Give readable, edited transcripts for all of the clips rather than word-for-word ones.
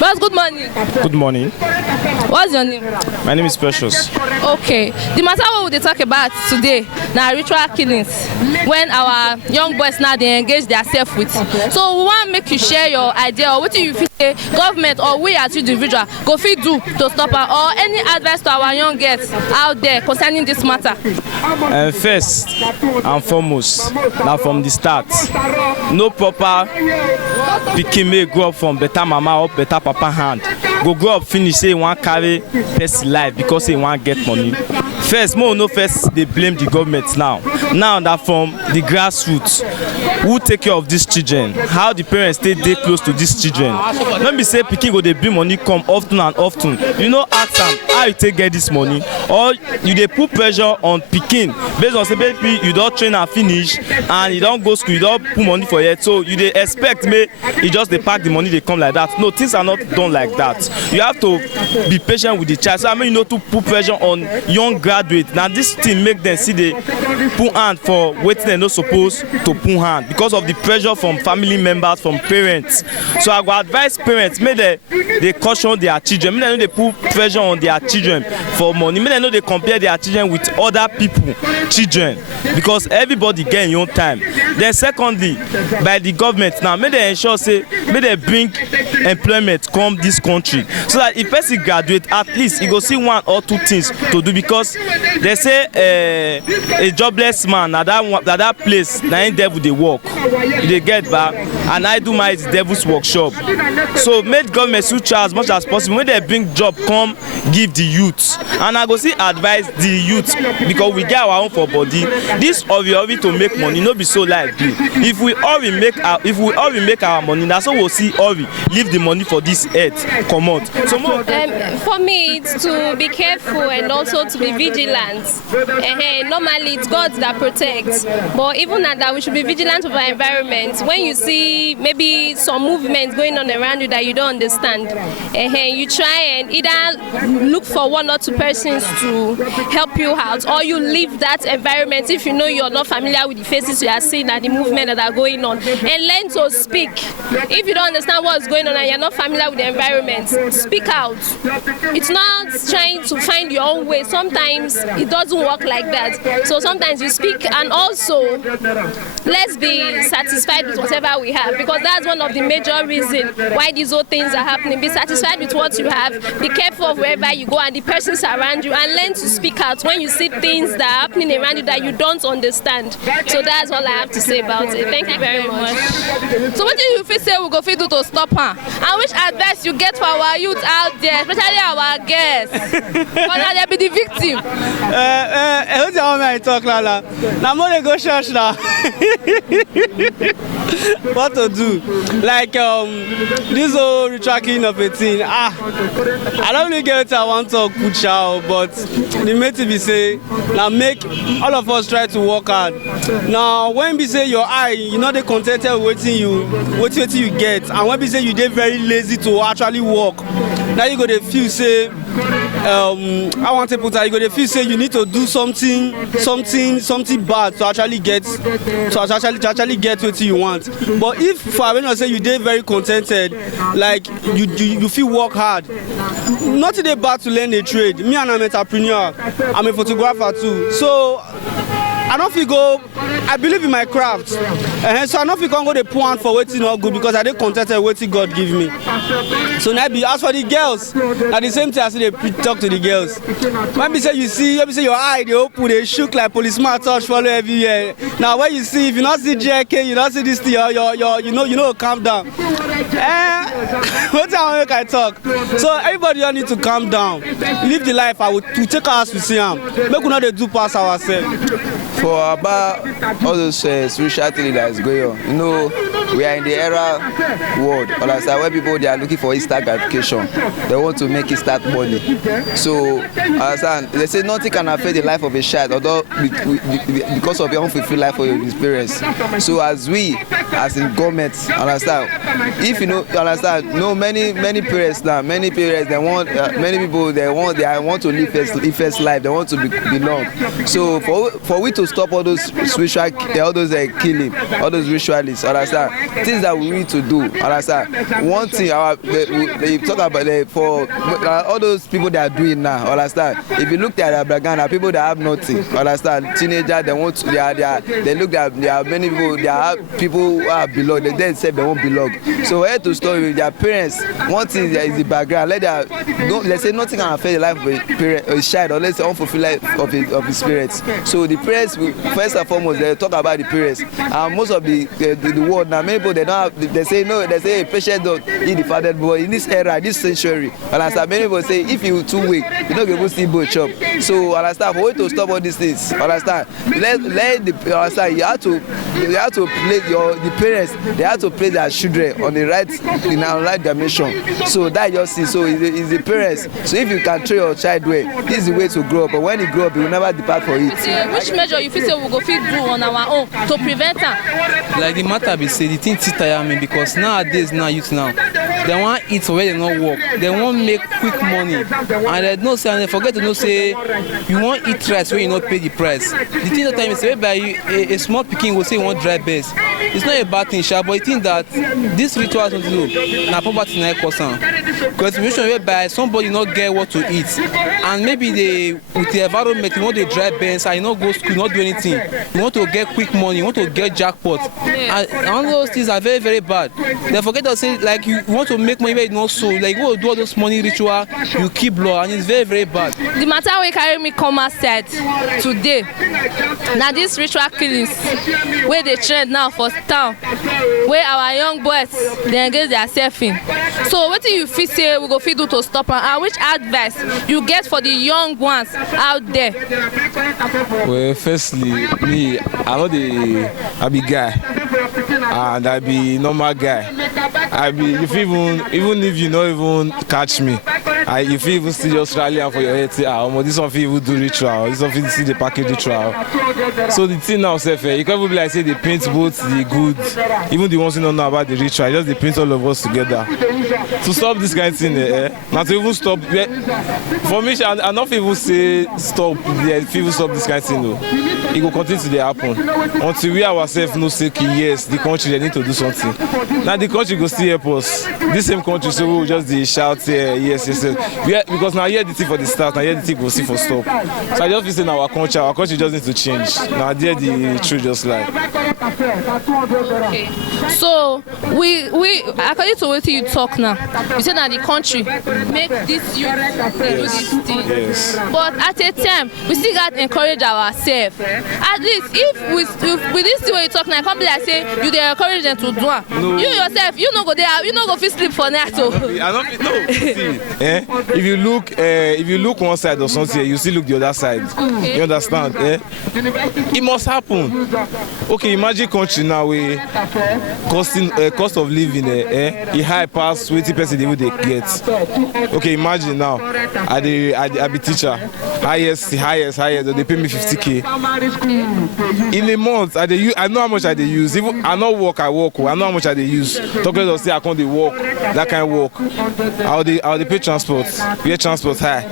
Boss, good morning. Good morning. What's your name? My name is Precious. Okay. The matter we will talk about today now ritual killings when our young boys now they engage themselves with. So we want to make you share your idea or what do you feel government or we as individual go fit do to stop her or any advice to our young girls out there concerning this matter. First and foremost, now from the start, no proper pikin may grow up from better mama or better papa hand. Go grow up finish say he wan carry person life because he wan get money. First, more no first they blame the government now. Now that from the grassroots, who take care of these children? How the parents stay close to these children? Let me say pikin go dey bring money come often and often. You know ask am how you take get this money or you dey put pressure on pikin based on say maybe you don train am finish and you don go school you don put money for here so you dey expect make you just dey pack the money dey come like that. No, things are not done like that. You have to be patient with the child. So I mean you know to put pressure on young graduates. Now this thing make them see they put hand for wetin dem no suppose to put hand because of the pressure from family members, from parents. So I go advise parents make they caution their children, make dem no dey put pressure on their children for money, make dem no dey compare their children with other people children because everybody get im own time. Then secondly, by the government now make dem ensure say make dem bring employment come this country so that if person graduate at least he go see one or two things to do because they say a jobless man na that place na im devil dey work e dey get back and I do my devil's workshop. So make government still try as much as possible make dem bring job come give the youth and I go still advise the youth because we get our own for body. This hurry to make money no be so like do. If we hurry make our money na so we we'll see hurry leave the money for this earth comot. So for me it's to be careful and also to be vigilant. Normally it's God that protects, but even at that we should be vigilant of our environment. When you see maybe some movements going on around you that you don't understand, you try and either look for one or two persons to help you out or you leave that environment if you know you're not familiar with the faces you are seeing and the movement that are going on, and learn to speak. If you don't understand what's going on and you're not familiar with the environment, speak out. It's not trying to find your own way. Sometimes it doesn't work like that. So sometimes you speak, and also let's be satisfied with whatever we have because that's one of the major reasons why these old things are happening. Be satisfied with what you have, be careful of wherever you go and the persons around you, and learn to speak out when you see things that are happening around you that you don't understand. So that's all I have to say about it. Thank you very much. So what do you feel say we go fit do to stop her? And which advice you get for our youth out there, especially our girls? But now they be the victim. Who's the one I talk Lala? Now more they go church now. What to do? Like this whole retracking of a thing. I don't really get what I want to talk good show, but the main thing be say now make all of us try to work hard. Now when we say your eye, you know they contented waiting you get, and when we say you dey very lazy to actually work, now you go to feel say I want to put that you go to feel say you need to do something bad to actually get what you want. But if for when I say you dey very contented, like you feel work hard, nothing dey bad to learn a trade. Me and I'm an entrepreneur, I'm a photographer too, so I don't feel go. I believe in my craft, so I don't feel go dey pour on for waiting not good because I dey contented waiting God give me. So now be as for the girls, at the same time I say they talk to the girls. When we say you see your eye they open, they shook like policeman touch follow everywhere. Now when you see if you not see JK, you not see this thing, you know calm down. What time I talk? So everybody all need to calm down, live the life. We take us to see them. Make we not dey do pass ourselves. For about all those spiritual things that is going on, you know, we are in the era world, understand, where people they are looking for instant gratification. They want to make it start money. So, understand, they say nothing can affect the life of a child, although because of your unfulfilled life or your experience. So, as in government, understand, if you know, understand, many parents now, they want, many people they want to live first life. They want to belong. So, for we to to stop all those spiritual, all those killing, all those ritualists. Understand? Things that we need to do. Understand? One thing they talk about for all those people that are doing now. Understand? If you look at Abragana, people that have nothing. Understand? Teenagers, they want to, they look at, there are many people, there are people who are belong. They then say they won't belong. So we have to start with their parents. One thing is the background. Let's say nothing can affect the life of a child, or let's say unfulfilled life of his parents. So the parents, first and foremost, they talk about the parents. And most of the world now, many people they don't have, they say no, they say a patient don't eat the fatted boy. In this era, this century, understand? Many people say if you too weak, you don't get to see both chop. So understand, for you to stop all these things, understand? Let the understand. You have to place the parents. They have to place their children on the right dimension. So that you see. So it's the parents. So if you can train your child well, this is the way to grow up. But when you grow up, you will never depart for it. Which measure you feel say we go fit do on our own to prevent am? Like the matter be say, the thing tire me because nowadays youth now, they want eat for where they not work. They want make quick money, and they don't say, and they forget to know say you want eat rice when you not pay the price. The thing that time is say by a small picking will say you want dry base. It's not a bad thing, but I think that this ritual to do na poverty na cause am. Because situation whereby somebody not get what to eat, and maybe they with the environment you want to dry base and you not go school, not do anything. You want to get quick money, you want to get jackpot, and all those things are very very bad. They forget to say like you want to make money where you not so, like you go do all those money ritual, you keep law, and it's very very bad. The matter we carry me come outside today. Now this ritual killings where they trend now for town, where our young boys they engage themselves in. So what do you feel say we go fit do to stop am, and which advice you get for the young ones out there? Well, firstly, me, I be guy, and I be normal guy. I be even if you not even catch me, you feel even still just rally out for your head. Say, this one feel even do ritual. This one feel see the package ritual. So the thing now, say, you can't even be like say they paint both the good, even the ones who don't know about the ritual. Just they paint all of us together. To stop this kind of thing, not to even stop. For me, I not even say stop. People stop this kind of thing though. It will continue to happen until we ourselves know say yes, the country they need to do something. Now the country go still help us. This same country, so we will just shout yes. Because now here the thing for the start, now here the thing go see for stop. So I just feel saying our country just needs to change. Now there the truth just like. Okay. So we according to what you talk now, you say that the country make this youth do this thing. Yes. But at a time, we still got to encourage ourselves. At least if with this thing you talk now, come be like say you dey encourage them to do it. No. You yourself, you no go there, you no go fit sleep for night. So. If you look one side or something, you still look the other side. Okay. You understand? It must happen. Okay, imagine country now where cost of living it high pass 20% they get. Okay, imagine now I be teacher, highest they pay me 50K. In a month I know how much I use. Even I not work, I know how much I use. Talking about say I can't work, that kind of work. How they pay transport. Yeah, transport high.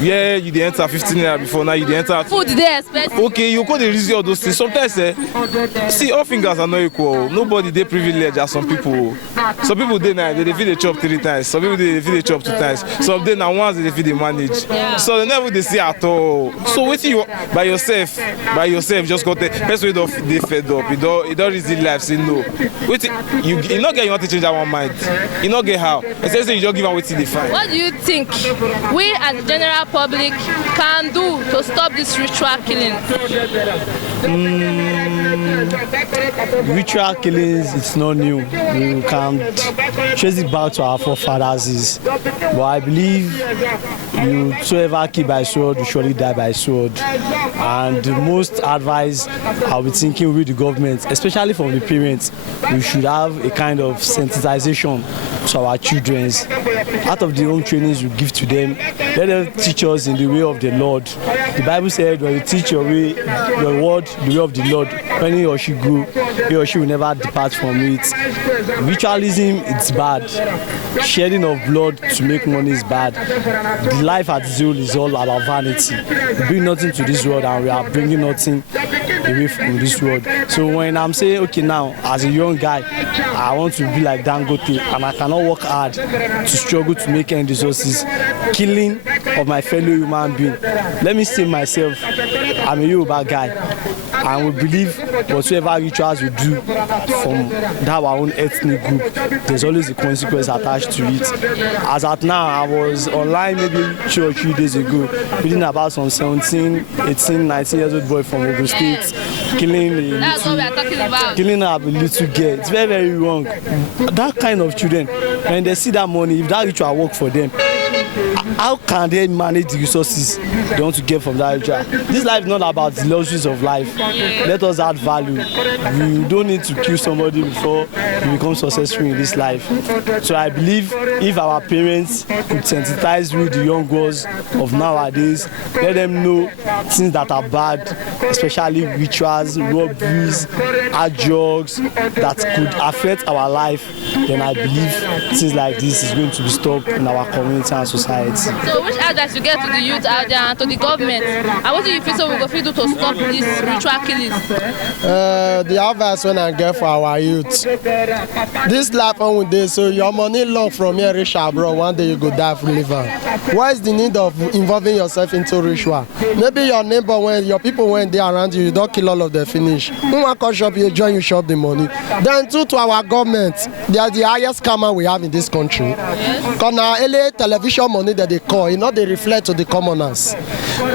Yeah, you dey enter 15 naira before, now you dey enter. Food there expensive. Okay, you go dey reason all those things. Sometimes see, all fingers are not equal. Nobody dey privileged as some people. Some people dey now they fit dey chop 3 times. Some people dey fit dey chop 2 times. Some dey now once they fit dey manage. Yeah. So they never dey see at all. So wetin you by yourself just got the person wey don dey fed up. You don't reason life say no. Wetin you not get you want to change that one mind. You not get how. Especially you just give am wetin dey find. What do you think we as the general public can do to stop this ritual killing? Ritual killings, it's not new. We can trace it back to our forefathers. But I believe whosoever kill by sword will surely die by sword. And the most advice I'll be thinking with the government, especially from the parents, we should have a kind of sensitization to our children. Out of the own trainings we give to them, let them teach us in the way of the Lord. The Bible said when you teach your word, the way of the Lord, when he or she grow, he or she will never depart from it. Ritualism, it's bad. Shedding of blood to make money is bad. The life at Zul is all about vanity. We bring nothing to this world and we are bringing nothing away from this world. So when I'm saying, okay, now as a young guy, I want to be like Dangote and I cannot work hard to struggle to make any resources, killing of my fellow human being. Let me say myself, I'm a Yoruba guy, and we believe whatsoever rituals we do from that our own ethnic group, there's always a consequence attached to it. As at now, I was online maybe 2 or 3 days ago, reading about some 17, 18, 19 years old boy from Ogun State killing a little girl. It's very, very wrong. That kind of children, when they see that money, if that ritual work for them, how can they manage the resources they want to get from that ritual? This life is not about the luxuries of life. Let us add value. You don't need to kill somebody before you become successful in this life. So I believe if our parents could sensitize with the young girls of nowadays, let them know things that are bad, especially rituals, robberies, hard drugs that could affect our life, then I believe things like this is going to be stopped in our community and society. So which advice you get to the youth out there and to the government? And what do you feel so we go fit do to stop this ritual killings? The advice when I get for our youth, this life on with this, so your money long from here reach abroad, one day you go die for liver. What is the need of involving yourself into ritual? Maybe your neighbor, when your people when they around you, you don't kill all of them finish. Who want to shop you, join you shop the money. Then two, to our government, they are the highest scammer we have in this country. Because now LA television money that they call, you know, they reflect to the commoners.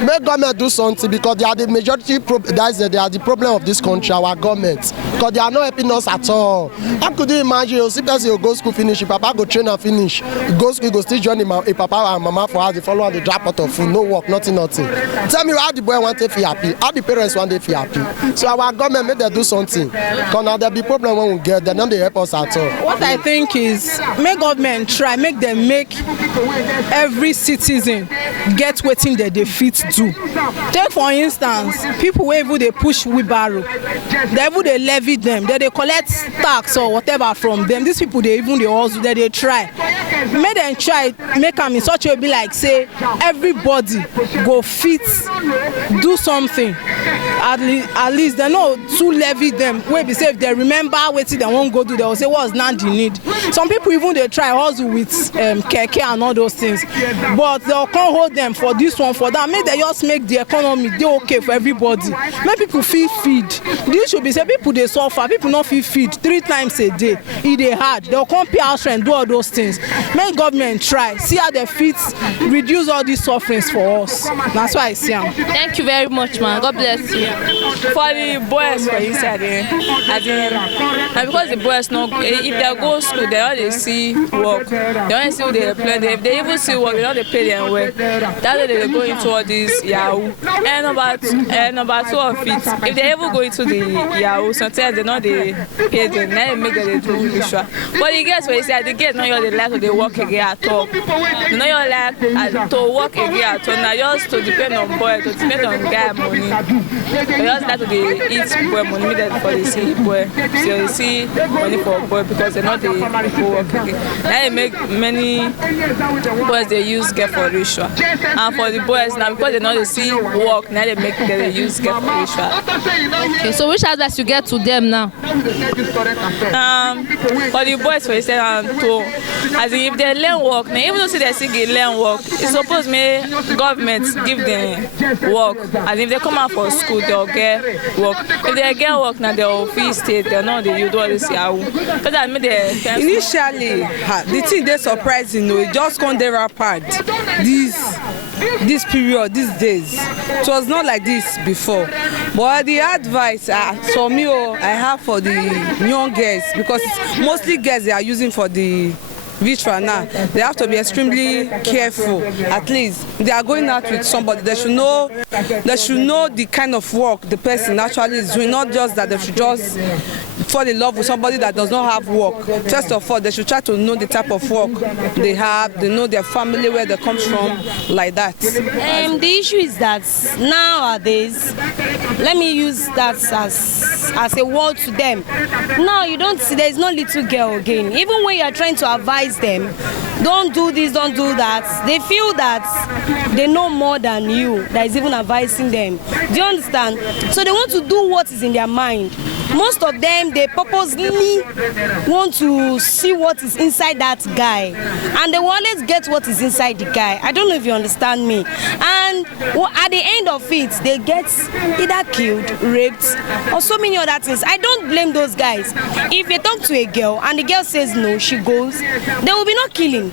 Make government do something because they are the majority, they are the problem of this country, our government. Because they are not helping us at all. How could you imagine, you see person you go school finish, your papa go train and finish, you go school, you go still join a papa and mama for how they follow the drop out of food, no work, nothing. Tell me how the boy want to feel happy, how the parents want to feel happy. So our government make them do something. Because now there be problem when we get, they don't help us at all. What I think is, make government try, make them make every citizen get wetin they fit do. Take for instance, people wey even dey push wheelbarrow, they even dey levy them, they collect tax or whatever from them. These people they even dey hustle, they try. Make them try, make am in such a way be like say everybody go fit do something. At least they know to levy them. Wey be say if they remember wetin they wan go do, they will say what's not the need. Some people even they try hustle with keke and all those things, but they can't hold them for this one, for that. Make they just make the economy dey okay for everybody. Make people feel feed. This should be say people they suffer, people not feel feed 3 times a day. It dey hard. They'll come pay house rent, do all those things. Make government try, see how they fit reduce all these sufferings for us. That's why I see them. Thank you very much, man. God bless you. For the boys for inside there, and because the boys know if they go school, they only see work. They only see who they play. If they even see work, they don't pay them well. That's why they go into all this Yahoo. And number 2 of it, if they ever go into the Yahoo, sometimes they know they pay them. Now they make them they do ritual. But the girls for inside, the girls know you they like to they work again at all. They know you like to work again at all. Now just to depend on boy, to depend on guy money. They just like to they eat boy money for the see boy. So you see money for boy because they know they go work again. Now they make many boys they use get for ritual. And for the boys now because they know they see work, now they use get for ritual. Okay, so which advice you get to them now? For the boys for instance, to as in if they learn work, now even though they see they learn work, it's supposed me government give them work. And if they come out for school, they'll get work. If they get work now, they'll feel state. They know they you do all this Yahoo. Because I made the initially the thing they surprising, it just come there apart. This period, these days, it was not like this before. But the advice for me, I have for the young girls, because it's mostly girls they are using for the ritual now. They have to be extremely careful. At least they are going out with somebody. They should know the kind of work the person actually is doing. Not just that they should just fall in love with somebody that does not have work. First of all, they should try to know the type of work they have, they know their family, where they come from, like that. The issue is that nowadays, let me use that as a word to them. Now you don't see, there is no little girl again. Even when you are trying to advise them, don't do this, don't do that, they feel that they know more than you that is even advising them. Do you understand? So they want to do what is in their mind. Most of them, they purposely want to see what is inside that guy, and they will always get what is inside the guy. I don't know if you understand me. And at the end of it, they get either killed, raped, or so many other things. I don't blame those guys. If they talk to a girl and the girl says no, she goes, there will be no killing.